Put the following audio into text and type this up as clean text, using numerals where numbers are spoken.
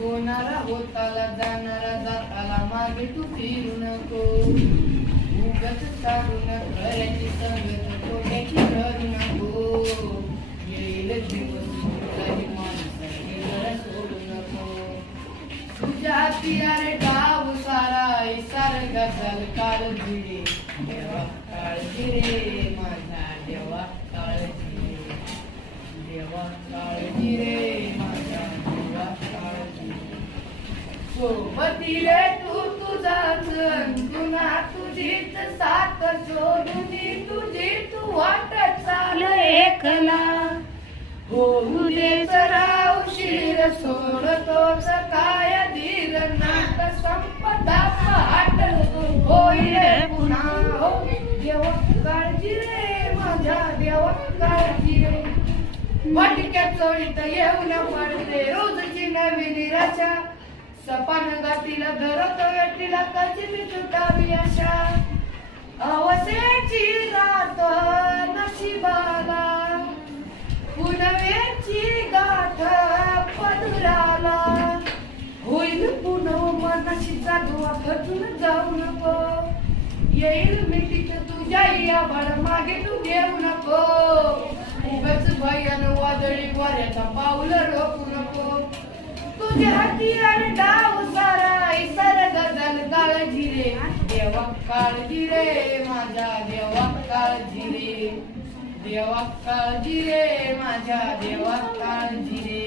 होणारा होताला जाणारा जाताला मागे तू फिरू नको उगत सारून खऱ्याची संगत कोण्याची धरू नको येईल दिवस तुलाही माणसाची जरा सोडू नको तुझ्या पियारे डाव सारा इसार गजाल काळ भिडे देवा काळजी रे माझा देवा काळजी देवा काळजी रे माझा देवा काळजी सोबतीले तू तुझाच पुन्हा तुझीच साथ सोडून तुझी तू वाट चाल एकला होऊ दे जरा उशीर सोडतोच काय धीर नाट संपदा पहाट होईल पुन्हा हो देवा काळजी रे माझ्या देवा काळजी रे वाटक्या चोळीत येऊन पडते रोजची नवी निराशा सपान गातीला धरत वेटीला कधी सुटावी आशा अवसेची रात नशिबाला पुनवेची गाठ पदराला होईल पुनव मनाशी जागवा खचून जाऊ नको येईल मिठीत तुझ्या या बाळ मागे तू घेऊ नको उगाच भयान वादळी वाऱ्याचा पाऊल रोखू नको तुझ्या हाती आणि डाव सारा इसार गजाल काळजी रे देवा काळजी रे माझा देवा काळजी रे देवा काळजी रे माझ्या देवा काळजी रे